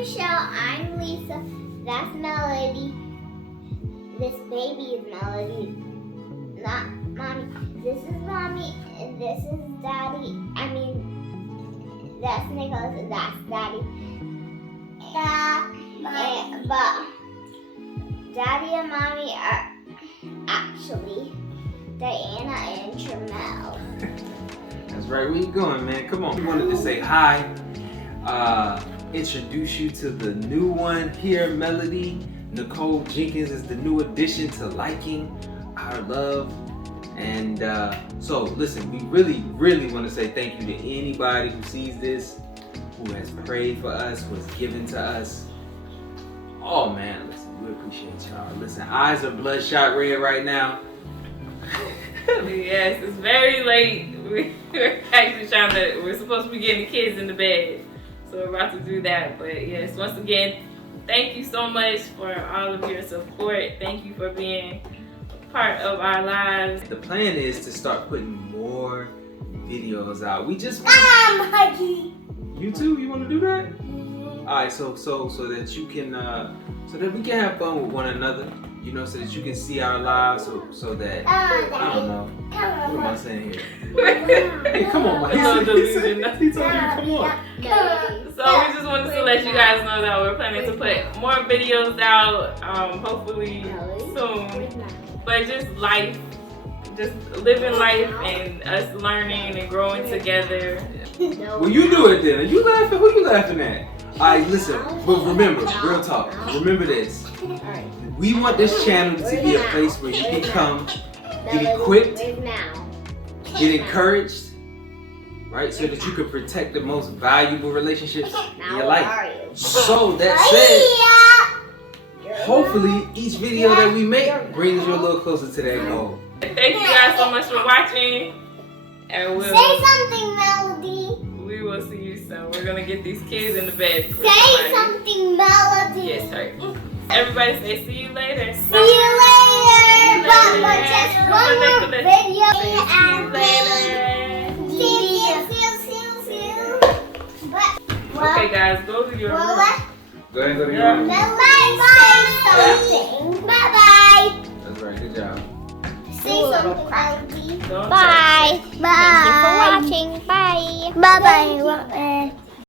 Michelle. I'm Lisa. That's Melody. This baby is Melody. Not Mommy. This is Mommy. And this is Daddy. That's Nicholas and that's Daddy. But Daddy and Mommy are actually Diana and Tramel. That's right. Where you going, man? Come on. We wanted to say hi. Introduce you to the new one here, Melody. Nicole Jenkins is the new addition to Liking Our Love. And so listen, we really want to say thank you to anybody who sees this, who has prayed for us, who has given to us. Oh man, listen, we appreciate y'all. Listen, eyes are bloodshot red right now. Yes, it's very late. We're actually we're supposed to be getting the kids in the bed. So we're about to do that. But yes, once again, thank you so much for all of your support. Thank you for being part of our lives. The plan is to start putting more videos out. We just Huggy. You too? You want to do that? Alright, so that you can so that we can have fun with one another, you know, so that you can see our lives, so that I don't know. What am I saying here? Hey, come on, Mike. He told you, come on. So we just wanted to let you guys know that we're planning to put more videos out, hopefully soon. But just life, just living life and us learning and growing together. Well, you do it then. Are you laughing? Who you laughing at? Alright, listen, but remember, real talk, remember this. We want this channel to be a place where you can come, get equipped, get encouraged, right? So that you can protect the most valuable relationships in your life. So that said, hopefully each video that we make brings you a little closer to that goal. Thank you guys so much for watching. And Say something, Melody. We will see you soon. We're gonna get these kids in the bed. Say something, Melody. Yes, sir. Everybody say see you later. See you later. But just one more video Okay, guys, go to your room. Go ahead and go to your room. Bye-bye. That's right, good job. Say something, Melody. Don't Bye. Bye. Thank you for watching. Bye. Bye-bye.